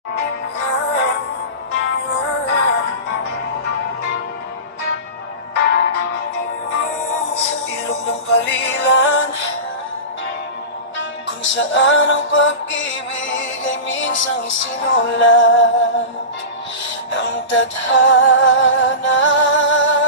Sa ilog ng Palilan, kung saan ang pag-ibig ay minsang isinulat ng tadhana.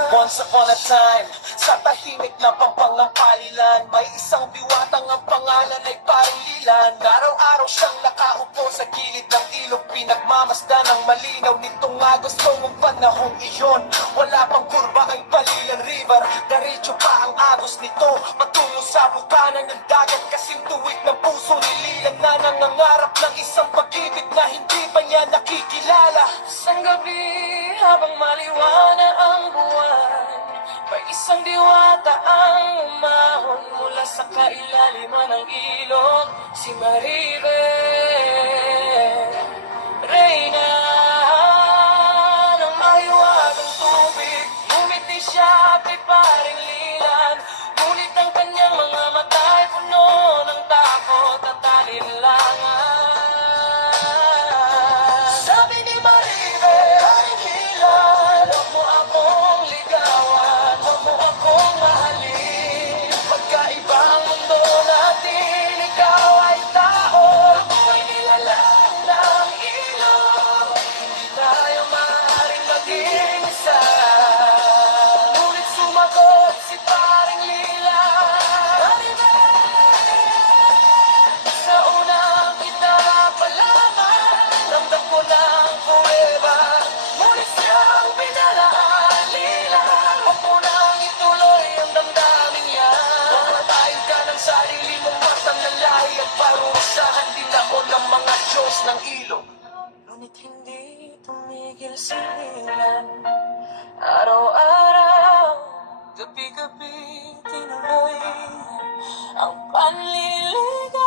Once upon a time, sa tahimik na pampang ng Palilan, may isang diwatang ang pangalan ay Parililan. Araw-araw siyang nakaupo sa gilid ng ilog, pinagmamasdan ng malinaw nitong Agosto ng panahong iyon. Wala pang kurba ang Palilan River, diretso pa ang agos nito patungo sa bukana ng dagat. Kasing tuwid ng puso ni Lilan na nangangarap ng isang pag-ibig na hindi pa niya nakikilala. Isang gabi habang maliwana ang buwan, may isang diwata ang umahon mula sa kailaliman ng ilog, si Maribel. Reyna ng maliwanag tubig, ngumiti siya kay paring Lilan, ngunit ang kanyang mga mata ay puno ng takot at alinlangan. Sabi ni Maribel, paring Lilan, huwag mo akong ligawan, huwag mo akong mahalin. Magkaiba ang mundo natin, ikaw ay tao, ako ay nilalang ng ilog. Hindi tayo maaaring maging isa. Ngunit sumagot si paring Lilan, Maribel, sa unang kita pa lamang, ramdam ko ng forever. Ngunit siyang pinalaan, Lilan, huwag mo nang ituloy ang damdamin yan. Patayin ka ng sarili mong matang ng lahi at parusahan din ako ng mga Diyos ng ilog. Ngunit hindi tumigil si Lilan. Araw-araw, gabi-gabi, tinuloy ang panliligaw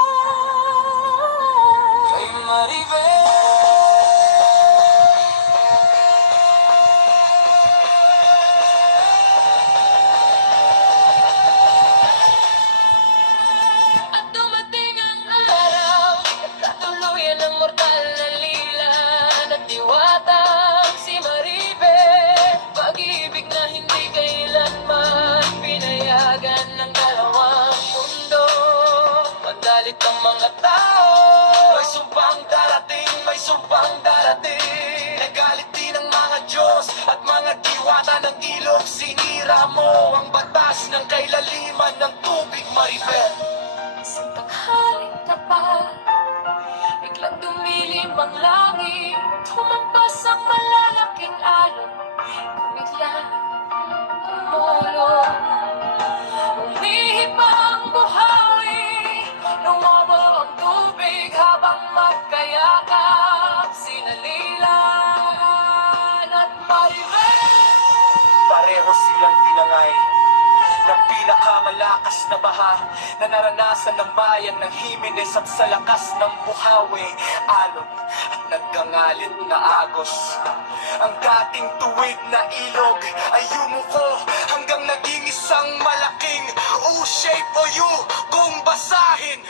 kay Maribel. At dumating ang araw, nagkatuluyan ng mortal na Lilan at diwatang si Maribel. Pag-ibig na hindi kailanman pinayagan ng dalawang mundo. Madalit ang mga tao, may sumpang darating, may sumpang darating. Nagalit din ang mga Diyos at mga diwata ng ilog. Sinira mo ang batas ng kailaliman ng tubig, Maribel. Isang tanghali na pa, biglang dumilim ang langit, humampas ang malalaking alon, biglang umulong. Umihip ang buhawi, lumobo ang tubig habang magkayakap sina Lilan at Maribel. Pareho silang tinangay ng pinakamalakas na baha na naranasan ng bayan ng Jimenez at sa lakas ng buhawi, alon at naggangalit na agos. Ang dating tuwid na ilog ay yumuko hanggang naging isang malaking U-shape o U kung basahin.